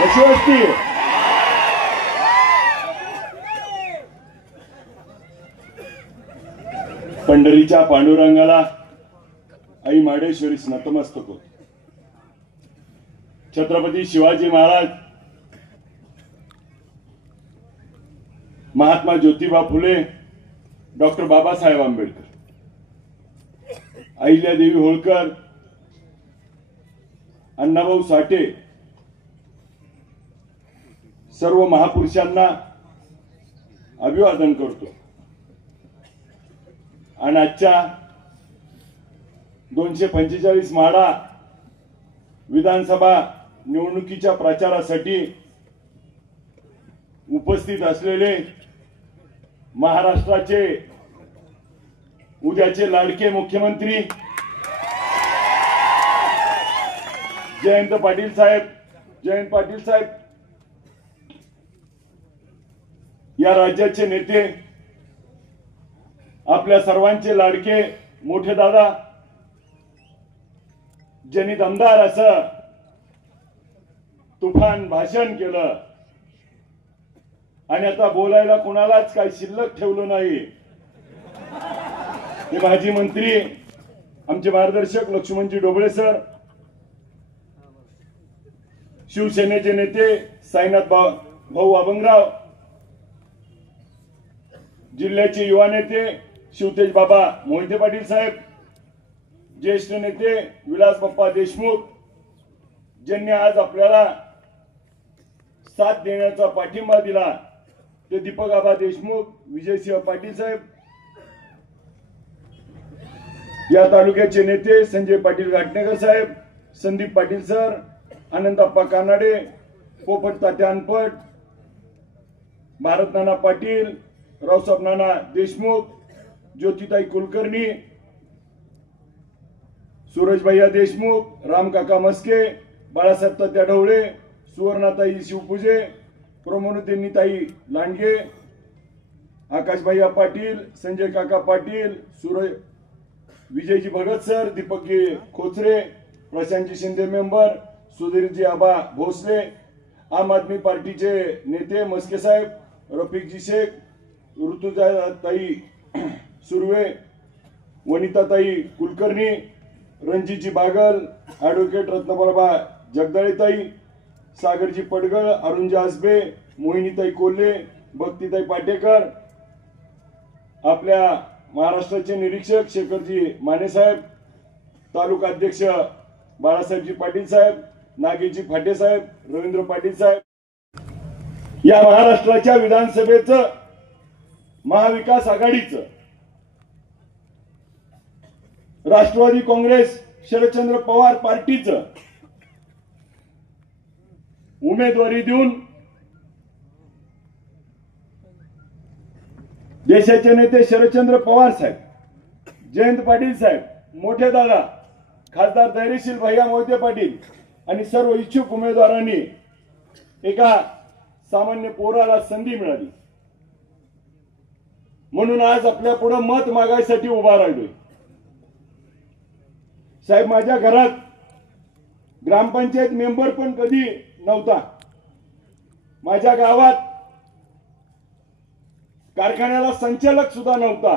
कशी असती? पंढरीच्या पांडुरंगाला आई माडेश्वरीस नतमस्तक होत. छत्रपती शिवाजी महाराज, महात्मा ज्योतिबा फुले, डॉक्टर बाबासाहेब आंबेडकर, अहिल्यादेवी होळकर, अण्णाभाऊ साठे, सर्व महापुरुषांना अभिवादन करतो. आणि आजच्या 245 माडा विधानसभा निवडणुकीच्या प्रचारासाठी उपस्थित असलेले महाराष्ट्राचे उद्याचे लाडके मुख्यमंत्री जयंत पाटील साहेब, या राज्याचे नेते, आपल्या सर्वांचे लाडके मोठे दादा, ज्यांनी दमदार असं तुफान भाषण केलं आणि आता बोलायला कोणालाच काही शिल्लक ठेवलं नाही, हे माजी मंत्री आमचे मार्गदर्शक लक्ष्मणजी ढोबळे सर, शिवसेनेचे नेते साईनाथ भाऊ अभंगराव, जिल्ह्याचे युवा नेते शिवतेज बाबा मोहिते पाटील साहेब, ज्येष्ठ नेते विलास बाप्पा देशमुख, ज्यांनी आज आपल्याला साथ देण्याचा पाठिंबा दिला, ते दीपक आबा देशमुख, विजयसिंह पाटील साहेब, या तालुक्याचे नेते संजय पाटील घाटणेकर साहेब, संदीप पाटील सर, आनंदप्पा कानाडे, पोपट तात्या अनपट, भारत नाना पाटील, रावसाहेब नाना देशमुख, ज्योतिताई कुलकर्णी, सूरज भैया देशमुख, रामकाका मस्के, बाळासाहेब तात्या ढवळे, सुवर्णाताई शिवपूजे, प्रमोदताई लांडगे, आकाश भैया पाटील, संजय काका पाटील, सूरज विजयजी भगत सर, दीपकजी खोचरे, प्रशांतजी शिंदे मेंबर, सुधीरजी आबा भोसले, आम आदमी पार्टीचे नेते मस्के साहेब, रफिकजी शेख, ऋतुजाताई सुर्वे, वनिताताई कुलकर्णी, रणजीतजी बागल, ऍडव्होकेट रत्नप्रभा जगदाळेताई, सागरजी पडगळ, अरुणजी आसबे, मोहिनीताई कोल्हे, भक्तीताई पाटेकर, आपल्या महाराष्ट्राचे निरीक्षक शेखरजी माने साहेब, तालुका अध्यक्ष बाळासाहेबजी पाटील साहेब, नागेशजी फाटे साहेब, रवींद्र पाटील साहेब, या महाराष्ट्राच्या विधानसभेचं महाविकास आघाडीचं राष्ट्रवादी काँग्रेस शरदचंद्र पवार पार्टीचं उमेदवारी देऊन देशाचे नेते शरदचंद्र पवार साहेब, जयंत पाटील साहेब, मोठे दादा खासदार धैर्यशील भैया मोहिते पाटील आणि सर्व इच्छुक उमेदवारांनी एका सामान्य पोराला संधी मिळाली म्हणून आज आपल्या पुढे मत मागायसाठी उभा राहिलोय. साहेब, माझ्या घरात ग्रामपंचायत मेंबर पण कधी नव्हता, माझ्या गावात कारखान्याला संचालक सुद्धा नव्हता,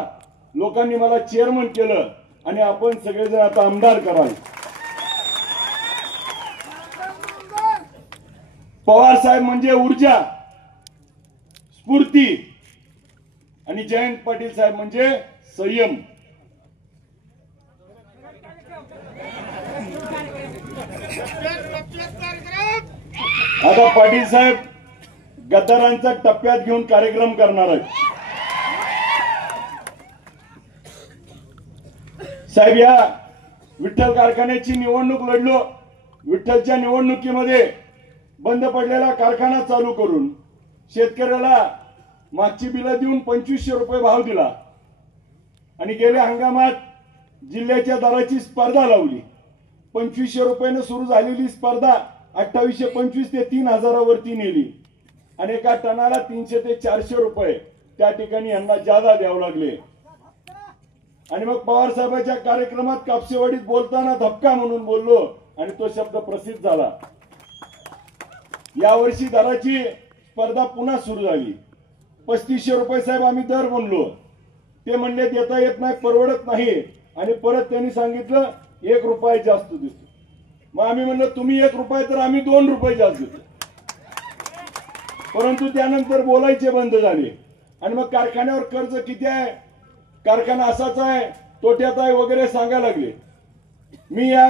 लोकांनी मला चेअरमन केलं आणि आपण सगळेजण आता आमदार कराल. पवार साहेब म्हणजे ऊर्जा, स्फूर्ती आणि जयंत पाटील साहेब म्हणजे संयम. आता पाटील साहेब गद्दारांचा टप्प्यात घेऊन कार्यक्रम करणार आहेत. साहेब, या विठ्ठल कारखान्याची निवडणूक लढलो. विठ्ठलच्या निवडणुकीमध्ये बंद पडलेला कारखाना चालू करून शेतकऱ्याला मागची बिलं देऊन 2500 रुपये भाव दिला आणि गेल्या हंगामात जिल्ह्याच्या दराची स्पर्धा लावली. 2500 रुपयाने सुरू झालेली स्पर्धा 2825 ते 3000 वरती नेली आणि एका टनाला 300 ते 400 रुपये त्या ठिकाणी यांना जादा द्यावं लागले. आणि मग पवार साहेबांच्या कार्यक्रमात कापसेवाडीत बोलताना धक्का म्हणून बोललो आणि तो शब्द प्रसिद्ध झाला. यावर्षी दराची स्पर्धा पुन्हा सुरू झाली. 3500 रुपये साहेब आम्ही दर म्हणलो, ते म्हणले देता येत नाही, परवडत नाही. आणि परत त्यांनी सांगितलं 1 रुपया जास्त देतो. मग आम्ही म्हणलं तुम्ही 1 रुपया तर आम्ही 2 रुपये जास्त देतो. परंतु त्यानंतर बोलायचे बंद झाले. आणि मग कारखान्यावर कर्ज किती आहे, कारखाना असाच आहे, तोट्यात आहे वगैरे सांगायला लागले. मी या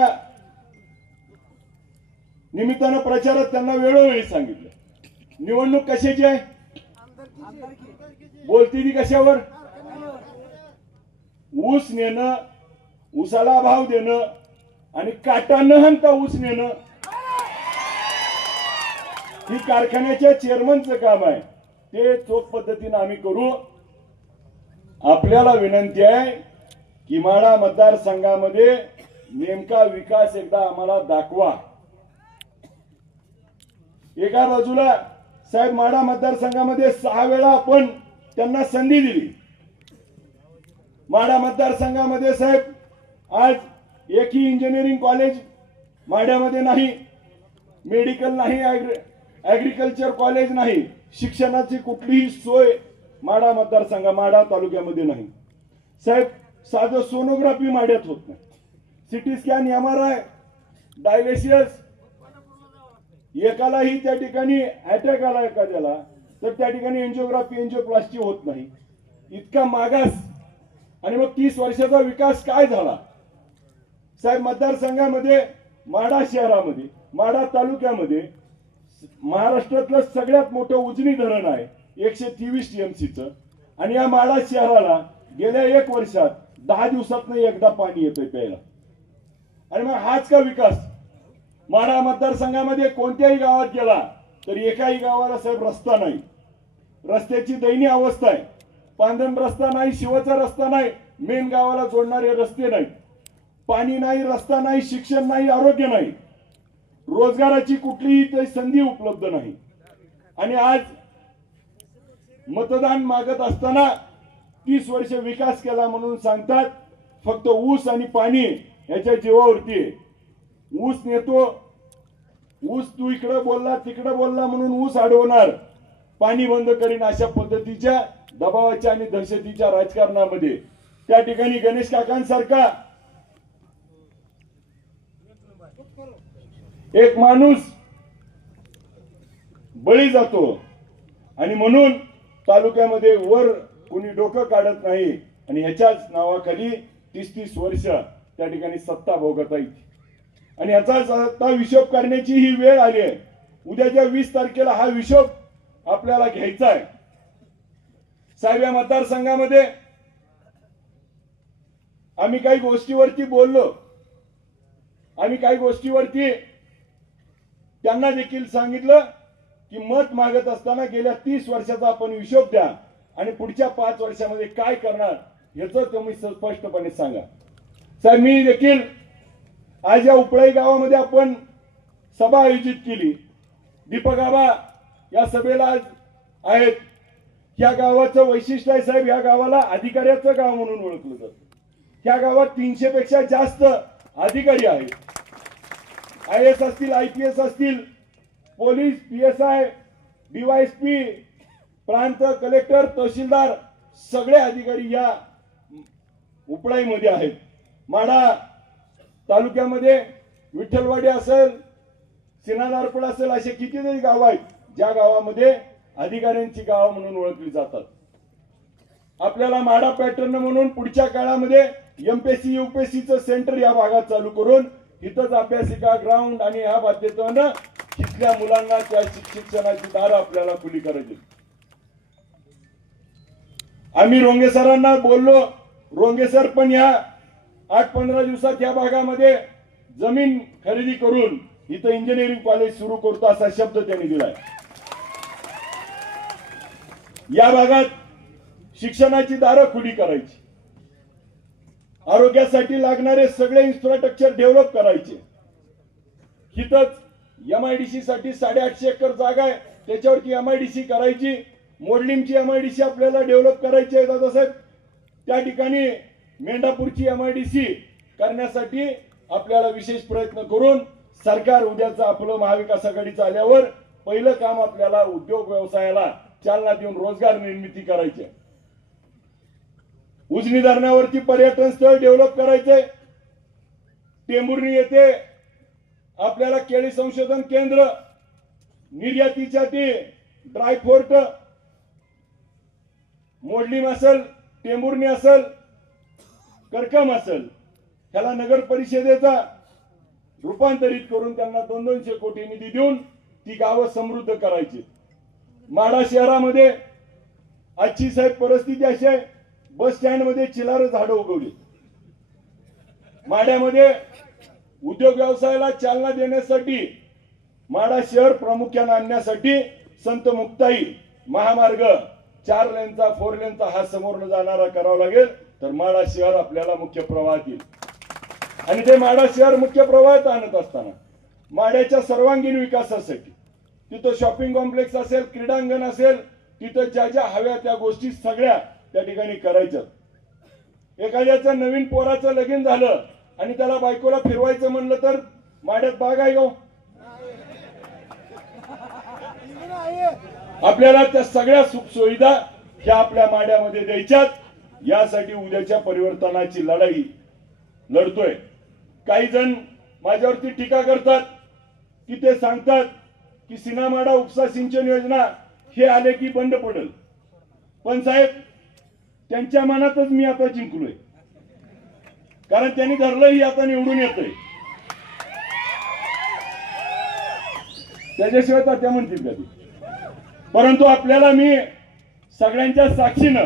निमित्तानं प्रचारात त्यांना वेळोवेळी सांगितलं निवडणूक कशाची आहे, बोलती ती कशावर, ऊस नेणं, ऊसाला भाव देणं आणि काटा न हाणता ऊस नेणं ही कारखान्याच्या चेअरमनचं काम आहे. ते चोख पद्धतीने आम्ही करू. आपल्याला विनंती आहे की माढा मतदारसंघामध्ये नेमका विकास एकदा आम्हाला दाखवा. एका बाजूला साहेब माढा मतदारसंघामध्ये 6 वेळा आपण त्यांना संधी दिली. माढा मतदारसंघामध्ये साहेब आज एकही इंजिनिअरिंग कॉलेज माढ्यामध्ये नाही, मेडिकल नाही, ऍग्रिकल्चर कॉलेज नाही, शिक्षणाची कुठलीही सोय माढा मतदारसंघ माढा तालुक्यामध्ये नाही. साहेब साधं सोनोग्राफी माढ्यात होत नाही. सिटी स्कॅन, MRI, डायलिसिस, एकालाही त्या ठिकाणी अटॅक आला एखाद्याला तर त्या ठिकाणी एंजिओग्राफी एंजिओप्लास्टी होत नाही. इतका मागास. आणि मग 30 वर्षाचा विकास काय झाला साहेब. मतदारसंघामध्ये माढा शहरामध्ये माढा तालुक्यामध्ये महाराष्ट्रातलं सगळ्यात मोठं उजनी धरण आहे 123 TMCचं. आणि या माढा शहराला गेल्या 1 वर्षात 10 दिवसातनं एकदा पाणी येतंय प्यायला. आणि मग हाच का विकास. माढा मतदारसंघामध्ये कोणत्याही गावात गेला तर एकाही गावाला साहेब रस्ता नाही. रस्त्याची दयनीय अवस्था आहे. पांढरम रस्ता नाही, शिवाचा रस्ता नाही, मेन गावाला जोडणारे रस्ते नाहीत, पाणी नाही, रस्ता नाही, शिक्षण नाही, आरोग्य नाही, रोजगाराची कुठलीही संधी उपलब्ध नाही. आणि आज मतदान मागत असताना 30 वर्ष विकास केला म्हणून सांगतात. फक्त ऊस आणि पाणी याच्या जीवावरती आहे. ऊस नेतो, ऊस तू इकडे बोलला तिकडे बोलला म्हणून ऊस अडवणार, पाणी बंद करीन, अशा पद्धतीच्या दबावाच्या आणि दहशतीच्या राजकारणामध्ये त्या ठिकाणी गणेश काकांसारखा एक माणूस बळी जातो. आणि म्हणून तालुक्यामध्ये वर कोणी डोकं काढत नाही. आणि ह्याच्याच नावाखाली 30-30 वर्ष त्या ठिकाणी सत्ता भोगता येते. आणि याचा आता हिशोब करण्याची ही वेळ आली आहे. उद्याच्या 20 तारखेला हा हिशोब आपल्याला घ्यायचा आहे. साहेब या मतदारसंघामध्ये आम्ही काही गोष्टीवरती बोललो. आम्ही काही गोष्टीवरती त्यांना देखील सांगितलं की मत मागत असताना गेल्या 30 वर्षाचा आपण हिशोब द्या आणि पुढच्या 5 वर्षामध्ये काय करणार याचं तुम्ही स्पष्टपणे सांगा. साहेब मी देखील आज या उपळाई गावामध्ये आपण सभा आयोजित केली. दीपक आबा या सभेला आज आहेत. या गावाचं वैशिष्ट्य आहे साहेब, या गावाला अधिकाऱ्याचं गाव म्हणून ओळखलं जातं. या गावात 300 पेक्षा जास्त अधिकारी आहेत. IAS असतील, IPS असतील, पोलीस, PSI, DYSP, प्रांत कलेक्टर, तहसीलदार सगळे अधिकारी या उपळाईमध्ये आहेत. माढा तालुक्यामध्ये विठ्ठलवाडी असेल, सिनादारपड असेल, असे कितीतरी गाव आहेत ज्या गावामध्ये अधिकाऱ्यांची गाव म्हणून ओळखली जातात. आपल्याला माढा पॅटर्न म्हणून पुढच्या काळामध्ये MPSC UPSCचं सेंटर या भागात चालू करून इथंच अभ्यासिका ग्राउंड आणि ह्या बाध्यतेनं इथल्या मुलांना त्या शिक्षणाची दारं आपल्याला खुली करायची. आम्ही रोंगे सरांना बोललो. रोंगे सर पण या 8-15 दिवसात या भागामध्ये जमीन खरेदी करून इथं इंजिनिअरिंग कॉलेज सुरू करतो असा शब्द त्यांनी दिलाय. या भागात शिक्षणाची दारं खुली करायची, आरोग्यासाठी लागणारे सगळे इन्फ्रास्ट्रक्चर डेव्हलप करायचे. इथंच MIDC साठी 850 एकर जागा आहे, त्याच्यावरती MIDC करायची. मोडलीमची MIDC आपल्याला डेव्हलप करायची आहे दादासाहेब. त्या ठिकाणी मेंढापूरची MIDC करण्यासाठी आपल्याला विशेष प्रयत्न करून सरकार उद्याचं आपलं महाविकास आघाडीचं आल्यावर पहिलं काम आपल्याला उद्योग व्यवसायाला चालना देऊन रोजगार निर्मिती करायची. उजनी धरणावरती पर्यटन स्थळ डेव्हलप करायचंय. टेंभुर्णी येथे आपल्याला केळी संशोधन केंद्र, निर्यातीसाठी ड्रायपोर्ट, मोडलीम असेल, टेंभुर्णी असेल, करकम असेल, त्याला नगर परिषदेचा रूपांतरित करून त्यांना 200 कोटी निधी देऊन ती गावं समृद्ध करायची. माढा शहरामध्ये आजची साहेब परिस्थिती अशी आहे, बस स्टँड मध्ये चिलार झाडं उगवली. माढ्यामध्ये उद्योग व्यवसायाला चालना देण्यासाठी, माढा शहर प्रामुख्याने आणण्यासाठी संत मुक्ताई महामार्ग 4 लेनचा 4 लेनचा हा समोरनं जाणारा करावा लागेल. तर माढा शहर आपल्याला मुख्य प्रवाहात येईल. आणि ते माढा शहर मुख्य प्रवाहात आणत असताना माढ्याच्या सर्वांगीण विकासासाठी तिथं शॉपिंग कॉम्प्लेक्स असेल, क्रीडांगण असेल, तिथं ज्या ज्या हव्या त्या गोष्टी सगळ्या त्या ठिकाणी करायच्या. एखाद्याचं नवीन पोराचं लगीन झालं आणि त्याला बायकोला फिरवायचं म्हणलं तर माढ्यात बाग आहे गो. आपल्याला त्या सगळ्या सुख सुविधा ह्या आपल्या माढ्यामध्ये द्यायच्यात. यासाठी उद्याच्या परिवर्तनाची लढाई लढतोय. काही जण माझ्यावरती टीका करतात की ते सांगतात की सीनामाडा उपसा सिंचन योजना हे आले की बंद पडेल. पण साहेब, त्यांच्या मनातच मी आता जिंकलोय, कारण त्यांनी ठरलंही आता निवडून येतोय. त्याच्याशिवाय तात्या म्हणतील कधी. परंतु आपल्याला मी सगळ्यांच्या साक्षीनं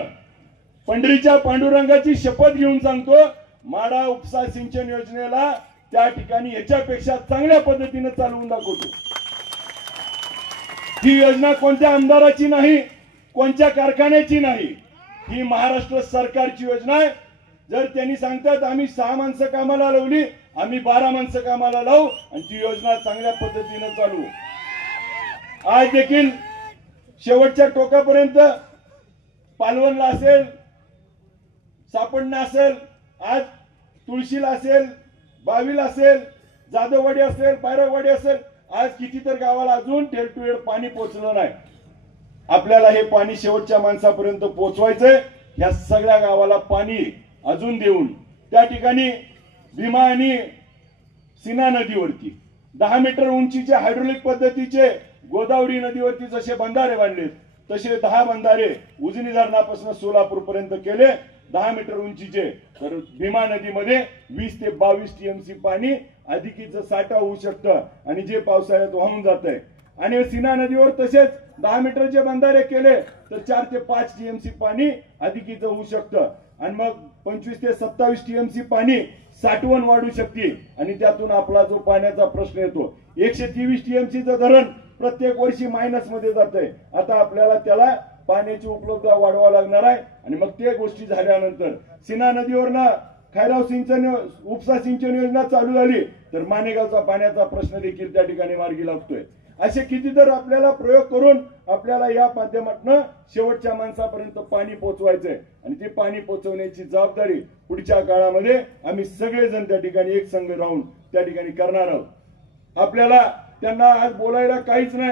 पंढरीच्या पांडुरंगाची शपथ घेऊन सांगतो, माढा उपसा सिंचन योजनेला त्या ठिकाणी याच्यापेक्षा चांगल्या पद्धतीने चालवून दाखवतो. ही योजना कोणत्या आमदाराची नाही, कोणत्या कारखान्याची नाही, ही महाराष्ट्र सरकारची योजना आहे. जर त्यांनी सांगतात आम्ही 6 माणसं कामाला लावली, आम्ही 12 माणसं कामाला लावू आणि ती योजना चांगल्या पद्धतीने चालवू. आज देखील शेवटच्या टोकापर्यंत पालवणला असेल, सापडणं असेल, आज तुळशीला असेल, बावीला असेल, जाधववाडी असेल, पायरवाडी असेल, आज किती तर गावाला अजून ठेर टू ठेर पाणी पोहोचलं नाही. आपल्याला हे पाणी शेवटच्या माणसापर्यंत पोहोचवायचंय. या सगळ्या गावाला पाणी अजून देऊन त्या ठिकाणी भीमा आणि सीना नदीवरती 10 मीटर उंचीचे हायड्रोलिक पद्धतीचे गोदावरी नदीवरती जसे बंधारे बांधले तसे 10 बंधारे उजनी धरणापासून सोलापूर पर्यंत केले 10 मीटर उंचीचे. तर भीमा नदीमध्ये 20 ते 22 टीएमसी पाणी अधिकीचं साठा होऊ शकतं आणि जे पावसाळ्यात वाहून जात आहे. आणि सीना नदीवर तसेच 10 मीटरचे बंधारे केले तर 4 ते 5 टीएमसी पाणी अधिकीचं होऊ शकतं. आणि मग 25 ते 27 टीएमसी पाणी साठवण वाढू शकते आणि त्यातून आपला जो पाण्याचा प्रश्न येतो 123 टीएमसीचं धरण प्रत्येक वर्षी मायनस मध्ये जातंय. आता आपल्याला त्याला पाण्याची उपलब्धता वाढवावी लागणार आहे. आणि मग ते गोष्टी झाल्यानंतर सीना नदीवरनं खैराव सिंचन उपसा सिंचन योजना चालू झाली तर मानेगावचा पाण्याचा प्रश्न देखील त्या ठिकाणी मार्गी लागतोय. असे किती तर आपल्याला प्रयोग करून आपल्याला या माध्यमातून शेवटच्या माणसापर्यंत पाणी पोहोचवायचंय. आणि ते पाणी पोहोचवण्याची जबाबदारी पुढच्या काळामध्ये आम्ही सगळेजण त्या ठिकाणी एक संघ राहून त्या ठिकाणी करणार आहोत. आपल्याला त्यांना आज बोलायला काहीच नाही,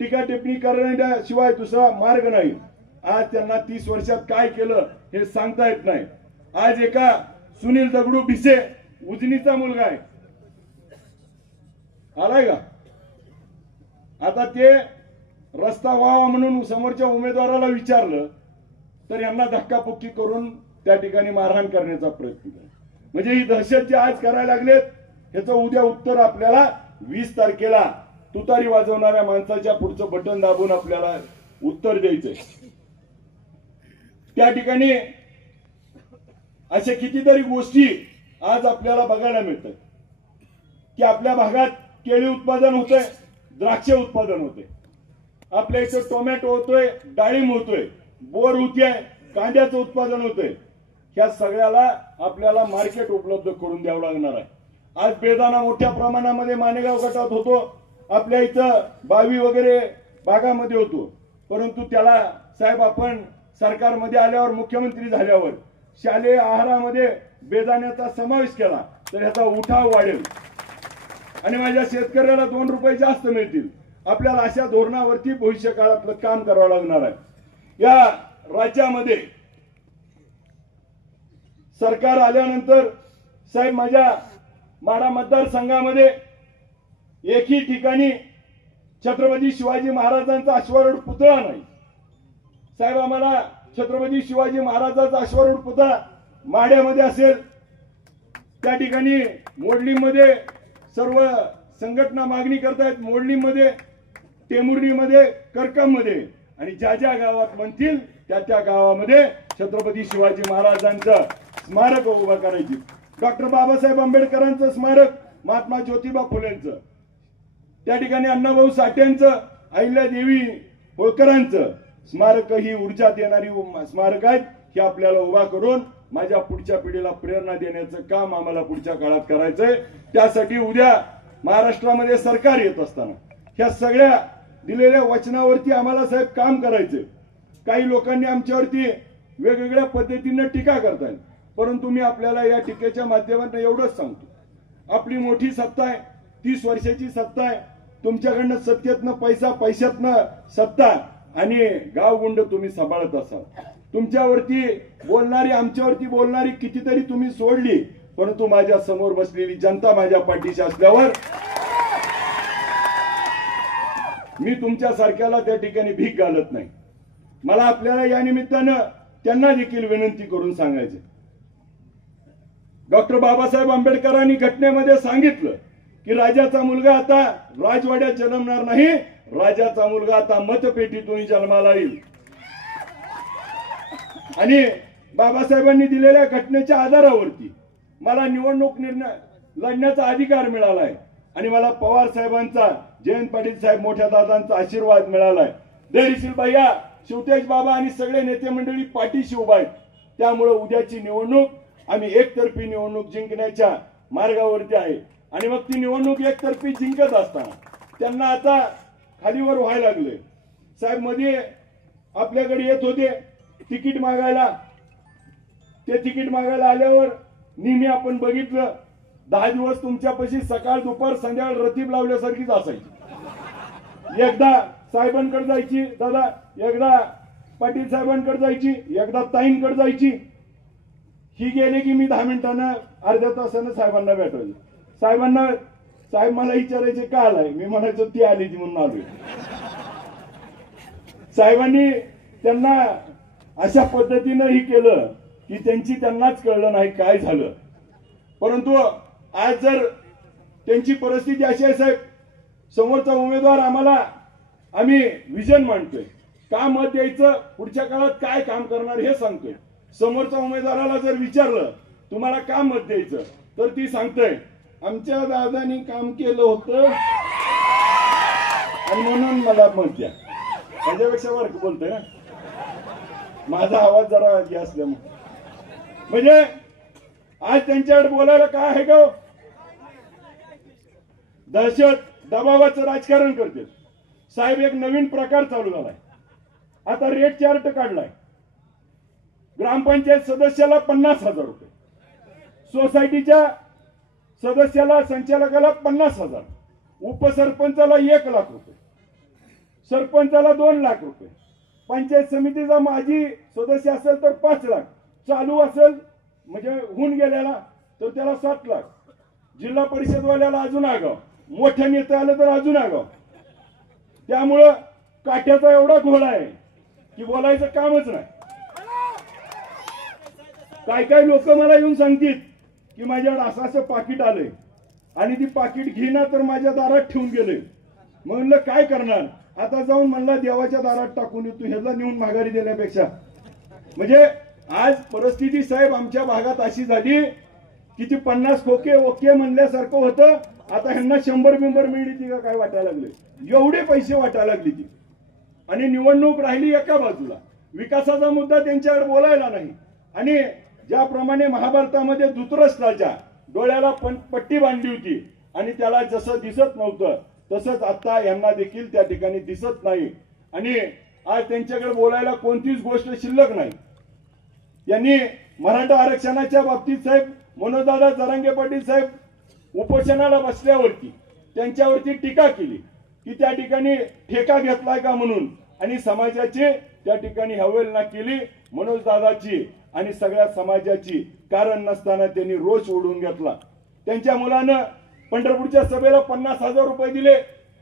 टीका टिप्पणी करण्याशिवाय दुसरा मार्ग नाही. आज त्यांना 30 वर्षात काय केलं हे सांगता येत नाही. आज एका सुनील दगडू भिसे उजनीचा मुलगा आहे, आलाय का? आता ते रस्ता व्हावा म्हणून समोरच्या उमेदवाराला विचारलं तर यांना धक्काबुक्की करून त्या ठिकाणी मारहाण करण्याचा प्रयत्न केला. म्हणजे ही दहशत जी आज करायला लागलेत ह्याचं उद्या उत्तर आपल्याला 20 तारखेला तुतारी वाजवणाऱ्या माणसाच्या पुढचं बटन दाबून आपल्याला उत्तर द्यायचंय. त्या ठिकाणी अशा कितीतरी गोष्टी आज आपल्याला बघायला मिळतात की आपल्या भागात केळी उत्पादन होतंय, द्राक्ष उत्पादन होते, आपल्या इथे टोमॅटो होतोय, डाळिंब होतोय, बोर होतीये, कांद्याचं उत्पादन होतंय. ह्या सगळ्याला आपल्याला मार्केट उपलब्ध करून द्यावं लागणार आहे. आज बेदाणा मोठ्या प्रमाणामध्ये मानेगाव गटात होतो, आपल्या इथं बावी वगैरे भागामध्ये होतो. परंतु त्याला साहेब आपण सरकारमध्ये आल्यावर मुख्यमंत्री झाल्यावर शालेय आहारामध्ये बेदाण्याचा समावेश केला तर ह्याचा उठाव वाढेल आणि माझ्या शेतकऱ्याला 2 रुपये जास्त मिळतील. आपल्याला अशा धोरणावरती भविष्य काळातलं काम करावं लागणार आहे। या राज्यामध्ये सरकार आल्यानंतर साहेब माझ्या माढा मतदारसंघामध्ये एकही ठिकाणी छत्रपती शिवाजी महाराजांचा अश्वारूढ पुतळा नाही। साहेब आम्हाला छत्रपती शिवाजी महाराजांचा अश्वारूढ पुतळा माढ्यामध्ये असेल, त्या ठिकाणी मोडलीमध्ये सर्व संघटना मागणी करतायत, मोडलीमध्ये, टेमुर्णीमध्ये, करकममध्ये, आणि ज्या ज्या गावात म्हणतील त्या त्या गावामध्ये छत्रपती शिवाजी महाराजांचं स्मारक उभा करायची। डॉक्टर बाबासाहेब आंबेडकरांचं स्मारक, महात्मा ज्योतिबा फुलेंचं, त्या ठिकाणी अण्णाभाऊ साठ्यांचं, अहिल्यादेवी होळकरांचं स्मारक, ही ऊर्जा देणारी स्मारक आहेत। हे आपल्याला उभा करून माझ्या पुढच्या पिढीला प्रेरणा देण्याचं काम आम्हाला पुढच्या काळात करायचंय। त्यासाठी उद्या महाराष्ट्रामध्ये सरकार येत असताना ह्या सगळ्या दिलेल्या वचनावरती आम्हाला साहेब काम करायचंय। काही लोकांनी आमच्यावरती वेगवेगळ्या पद्धतीने टीका करतायत, परंतु मी आपल्याला या टीकेच्या माध्यमातून एवढंच सांगतो, आपली मोठी सत्ता आहे, 30 वर्षाची सत्ता आहे, तुमच्याकडनं सत्तेतनं पैसा, पैशातनं सत्ता आणि गावगुंड तुम्ही सांभाळत असाल। तुमच्यावरती बोलणारी, आमच्यावरती बोलणारी कितीतरी तुम्ही सोडली, परंतु माझ्या समोर बसलेली जनता माझ्या पाठीशी असल्यावर मी तुमच्या सारख्याला त्या ठिकाणी भीक घालत नाही। मला आपल्याला या निमित्तानं त्यांना देखील विनंती करून सांगायचे, डॉक्टर बाबासाहेब आंबेडकरांनी घटनेमध्ये सांगितलं की राजाचा मुलगा आता राजवाड्यात जन्मणार नाही, राजाचा मुलगा आता मतपेटीतून जन्माला येईल। आणि बाबासाहेबांनी दिलेल्या घटनेच्या आधारावरती मला निवडणूक निर्णय लढण्याचा अधिकार मिळालाय आणि मला पवार साहेबांचा, जयंत पाटील साहेब मोठ्या दादांचा आशीर्वाद मिळालाय। धैर्यशील भैया, शिवतेज बाबा आणि सगळे नेते मंडळी पाठीशी उभा आहेत। त्यामुळे उद्याची निवडणूक आम्ही एकतर्फी निवडणूक जिंकण्याच्या मार्गावरती आहे आणि मग ती निवडणूक एकतर्फी जिंकत असताना त्यांना आता खालीवर व्हायला लागले। साहेब मध्ये आपल्याकडे येत होते तिकीट मागायला, ते तिकीट मागायला आल्यावर नेहमी आपण बघितलं 10 दिवस तुमच्यापाशी सकाळ दुपार संध्याकाळ रतीब लावल्यासारखीच असायची। एकदा साहेबांकडे जायची दादा, एकदा पाटील साहेबांकडे जायची, एकदा ताईंकडे जायची। ही गेले की मी 10 मिनिटांना अर्ध्या तासानं साहेबांना भेटायचो। साहेबांना, साहेब मला विचारायचे का आलाय, मी म्हणायचो ती आली ती म्हणून आलोय। साहेबांनी त्यांना अशा पद्धतीनं ही केलं की त्यांची त्यांनाच कळलं नाही काय झालं। परंतु आज जर त्यांची परिस्थिती अशी आहे साहेब, समोरचा उमेदवार आम्हाला, आम्ही विजन मांडतोय, का मत द्यायचं, पुढच्या काळात काय काम करणार हे सांगतोय। समोरच्या उमेदवाराला जर विचारलं तुम्हाला का मत द्यायचं, तर ती सांगतोय आमच्या दादानी काम केलं होतं आणि म्हणून मला मत द्या। माझ्यापेक्षा वर्क बोलतोय ना, माझा आवाज जरा हे असल्यामुळे, म्हणजे आज त्यांच्याकडे बोलायला काय आहे का, दहशत दबावाचं राजकारण करते। साहेब एक नवीन प्रकार चालू झालाय, आता रेट चार्ट काढलाय। ग्रामपंचायत सदस्याला 50,000 रुपये, सोसायटीच्या सदस्याला संचालकाला 50,000, उपसरपंचाला 1 लाख रुपये, सरपंचाला 2 लाख रुपये, पंचायत समितीचा माजी सदस्य असेल तर 5 लाख, चालू असेल म्हणजे होऊन गेल्याला तर त्याला 7 लाख, जिल्हा परिषदवाल्याला अजून आगाव, मोठ्या नेता आलं तर अजून आगाव। त्यामुळं काट्याचा एवढा घोळा आहे की बोलायचं कामच नाही। काय काय लोक मला येऊन सांगतील की माझ्याकडे असं पाकिट आलंय आणि ती पाकिट घेणार तर माझ्या दारात ठेवून गेले। म्हणलं काय करणार, आता जाऊन म्हणला देवाच्या दारात टाकून येतो, ह्याला नेऊन माघारी देण्यापेक्षा। म्हणजे आज परिस्थिती साहेब आमच्या भागात अशी झाली की ती 50 खोके ओके म्हणल्यासारखं होतं, आता ह्यांना 100 बिंबर मिळली ती का काय वाटायला लागले, एवढे पैसे वाटायला लागली ती। आणि निवडणूक राहिली एका बाजूला, विकासाचा मुद्दा त्यांच्याकडे बोलायला नाही। आणि ज्याप्रमाणे महाभारतामध्ये धृतराष्ट्राच्या डोळ्याला पट्टी बांधली होती आणि त्याला जसं दिसत नव्हतं, तसंच आता यांना देखील त्या ठिकाणी दिसत नाही आणि आज त्यांच्याकडे बोलायला कोणतीच गोष्ट शिल्लक नाही। यांनी मराठा आरक्षणाच्या बाबतीत साहेब मनोजदादा जरांगे पाटील साहेब उपोषणाला बसल्यावरती त्यांच्यावरती टीका केली की त्या ठिकाणी ठेका घेतलाय का म्हणून, आणि समाजाची त्या ठिकाणी अवहेलना केली मनोज दादाची आणि सगळ्या समाजाची. कारण नसताना त्यांनी रोष ओढून घेतला. त्यांच्या मुलानं पंढरपूरच्या सभेला 50,000 रुपये दिले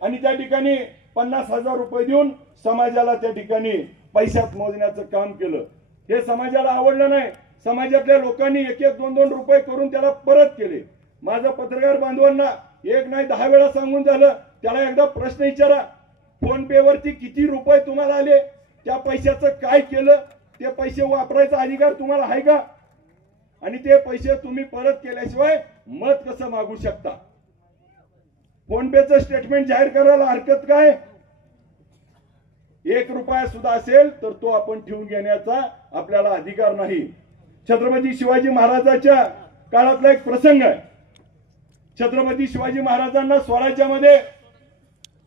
आणि त्या ठिकाणी 50,000 रुपये देऊन समाजाला त्या ठिकाणी पैशात मोजण्याचं काम केलं. हे समाजाला आवडलं नाही. समाजातल्या लोकांनी 1-1, 2-2 रुपये करून त्याला परत केले. माझं पत्रकार बांधवांना 1 नाही 10 वेळा सांगून झालं, त्याला एकदा प्रश्न विचारा, फोन पे वरती किती रुपये तुम्हाला आले, त्या पैशाचं काय केलं, ते पैसे वापरायचा अधिकार तुम्हाला आहे का, आणि ते पैसे तुम्ही परत केल्याशिवाय मत कसं मागू शकता. फोन पेचं स्टेटमेंट जाहीर करायला हरकत काय. 1 रुपया सुद्धा असेल तर तो आपण ठेवून घेण्याचा आपल्याला अधिकार नाही. छत्रपती शिवाजी महाराजांच्या काळातला एक प्रसंग आहे. छत्रपती शिवाजी महाराजांना स्वराज्यामध्ये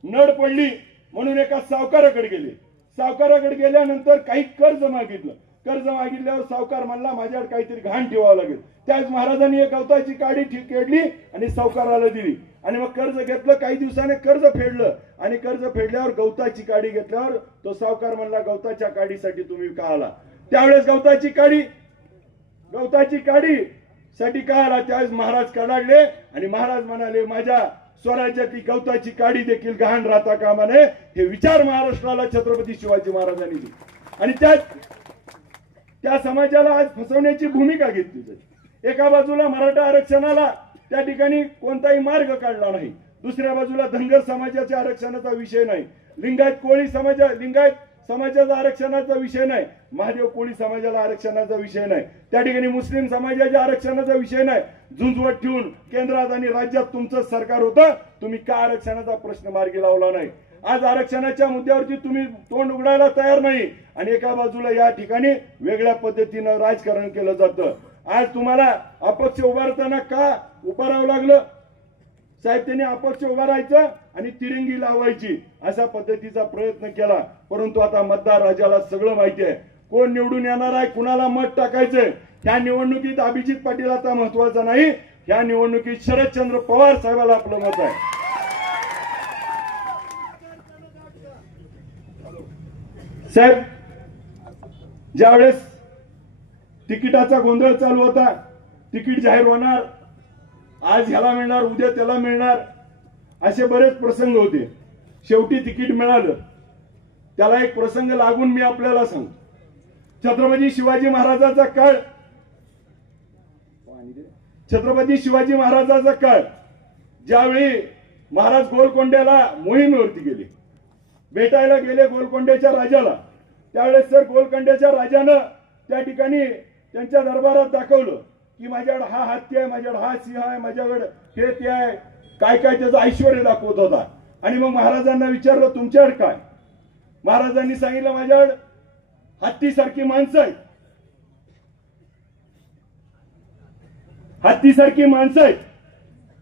नड पडली म्हणून एका सावकाराकडे गेले. सावकाराकडे गेल्यानंतर काही कर्ज मागितलं. कर्ज मागितल्यावर सावकार म्हणला माझ्याकडे काहीतरी घाण ठेवावं लागेल. त्याच महाराजांनी एक गवताची काडी केली आणि सावकाराला दिली आणि मग कर्ज घेतलं. काही दिवसाने कर्ज फेडलं आणि कर्ज फेडल्यावर गवताची काडी घेतल्यावर तो सावकार म्हणला गवताच्या काडीसाठी तुम्ही का आला. त्यावेळेस गवताची काडी साठी का आला. त्यावेळेस महाराज कडाडले आणि महाराज म्हणाले माझ्या स्वराज्यातली गवताची काडी देखील घाण राहता कामा नये. हे विचार महाराष्ट्राला छत्रपती शिवाजी महाराजांनी दिले आणि त्या समाजाला आज फसवण्याची भूमिका घेतली. एका बाजूला मराठा आरक्षणाला त्या ठिकाणी कोणताही मार्ग काढला नाही, दुसऱ्या बाजूला धनगर समाजाच्या आरक्षणाचा विषय नाही, लिंगायत समाजाचा आरक्षणाचा विषय नाही, महादेव कोळी समाजाला आरक्षणाचा विषय नाही, त्या ठिकाणी मुस्लिम समाजाच्या आरक्षणाचा विषय नाही. झुंजवत ठेवून केंद्रात आणि राज्यात तुमचं सरकार होतं, तुम्ही का आरक्षणाचा प्रश्न मार्गी लावला नाही. आज आरक्षणाच्या मुद्द्यावरती तुम्ही तोंड उघडायला तयार नाही आणि एका बाजूला या ठिकाणी वेगळ्या पद्धतीनं राजकारण केलं जातं. आज तुम्हाला अपक्ष उभारताना का उभं राहावं लागलं साहेब. त्यांनी अपक्ष उभा राहायचं आणि तिरंगी लावायची अशा पद्धतीचा प्रयत्न केला. परंतु आता मतदार राजाला सगळं माहिती आहे कोण निवडून येणार आहे, कुणाला मत टाकायचंय. ह्या निवडणुकीत अभिजित पाटील आता महत्वाचा नाही, ह्या निवडणुकीत शरदचंद्र पवार साहेबाला आपलं मत आहे. साहेब ज्यावेळेस तिकिटाचा गोंधळ चालू होता, तिकीट जाहीर होणार, आज ह्याला मिळणार उद्या त्याला मिळणार, असे बरेच प्रसंग होते. शेवटी तिकीट मिळालं. त्याला एक प्रसंग लागून मी आपल्याला सांगतो. छत्रपती शिवाजी महाराजांचा काळ ज्यावेळी महाराज गोलकोंड्याला मोहिमेवरती गेले, भेटायला गेले गोलकोंड्याच्या राजाला, त्यावेळेस सर गोलकोंड्याच्या राजानं त्या ठिकाणी त्यांच्या दरबारात दाखवलं की माझ्याकडे हा हत्ती आहे, माझ्याकडे हा सिंह आहे, माझ्याकडे हे ते आहे, काय काय त्याचं ऐश्वर्य दाखवत होता. आणि मग महाराजांना विचारलं तुमच्याकडे काय. महाराजांनी सांगितलं माझ्याकडे हत्तीसारखी माणसं आहेत, हत्तीसारखी माणसं आहेत.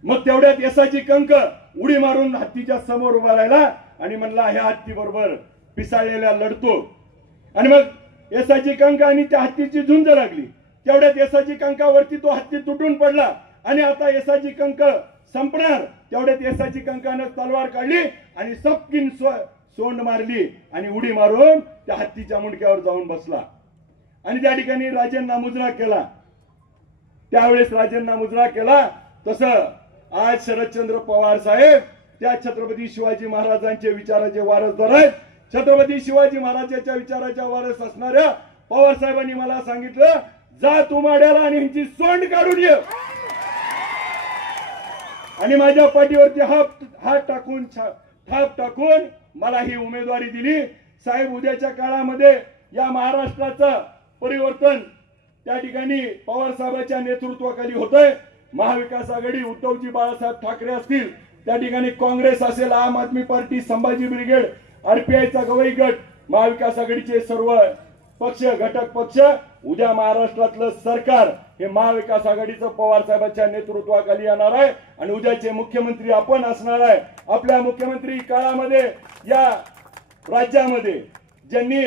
मग तेवढ्यात येसाची कंक उडी मारून हत्तीच्या समोर उभा राहिला आणि म्हणला ह्या हत्ती बरोबर पिसाळलेल्या लढतो. आणि मग येसाची कंक आणि त्या हत्तीची झुंज लागली. तेवढ्यात येसाची कंकावरती तो हत्ती तुटून पडला आणि आता येसाची कंक संपणार. तेवढ्यात येसाची कंकानं तलवार काढली आणि सपकिन सोंड मारली आणि उडी मारून त्या हत्तीच्या मुंडक्यावर जाऊन बसला आणि त्या ठिकाणी राजांना मुजरा केला. त्यावेळेस राजांना मुजरा केला. तसं आज शरदचंद्र पवार साहेब त्या छत्रपती शिवाजी महाराजांचे विचाराचे वारसदार आहेत. छत्रपती शिवाजी महाराजांच्या विचाराच्या वारस असणाऱ्या पवार साहेबांनी मला सांगितलं जा तू माड्याला आणि ह्यांची सोंड काढून ये. आणि माझ्या पाठीवरती हात टाकून थाप टाकून मला ही उमेदवारी दिली. साहेब उद्याच्या काळामध्ये या महाराष्ट्राचं परिवर्तन त्या ठिकाणी पवार साहेबांच्या नेतृत्वाखाली होतंय. महाविकास आघाडी उद्धवजी बाळासाहेब ठाकरे असतील, त्या ठिकाणी काँग्रेस असेल, आम आदमी पार्टी, संभाजी ब्रिगेड, आरपीआयचा गवई गट, महाविकास आघाडीचे सर्व पक्ष घटक पक्ष, उद्या महाराष्ट्रातलं सरकार हे महाविकास आघाडीचं पवार साहेबांच्या नेतृत्वाखाली येणार आहे आणि उद्याचे मुख्यमंत्री आपण असणार आहे. आपल्या मुख्यमंत्री काळामध्ये या राज्यामध्ये ज्यांनी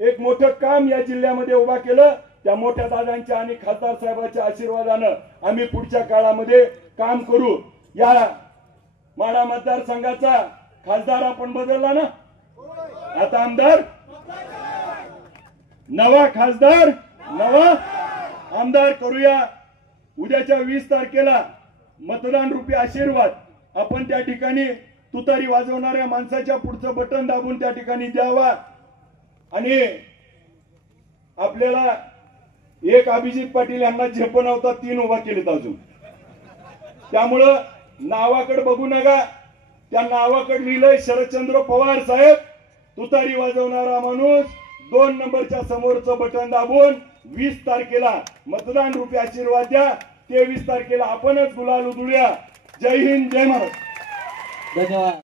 एक मोठं काम या जिल्ह्यामध्ये उभा केलं, त्या मोठ्या दादांच्या आणि खासदार साहेबांच्या आशीर्वादानं आम्ही पुढच्या काळामध्ये काम करू. या माढा मतदारसंघाचा खासदार आपण बदलला ना, आता आमदार नवा, खासदार नवा, आमदार करूया। उद्याच्या 20 तारखेला मतदान रूपी आशीर्वाद आपण त्या ठिकाणी तुतारी वाजवणाऱ्या माणसाच्या पुढचं बटन दाबून त्या ठिकाणी द्यावा। आणि आपल्याला एक अभिजित पाटील यांना झेप नव्हता, 3 उभा केलेत अजून। त्यामुळं नावाकडे बघू नका, त्या नावाकडे लिहिलंय शरदचंद्र पवार साहेब, तुतारी वाजवणारा माणूस, 2 नंबरच्या समोरचं बटन दाबून 20 तारखेला मतदान रूपी आशीर्वाद द्या। 23 तारखेला आपणच गुलाल उधळूया। जय हिंद, जय महाराष्ट्र। धन्यवाद।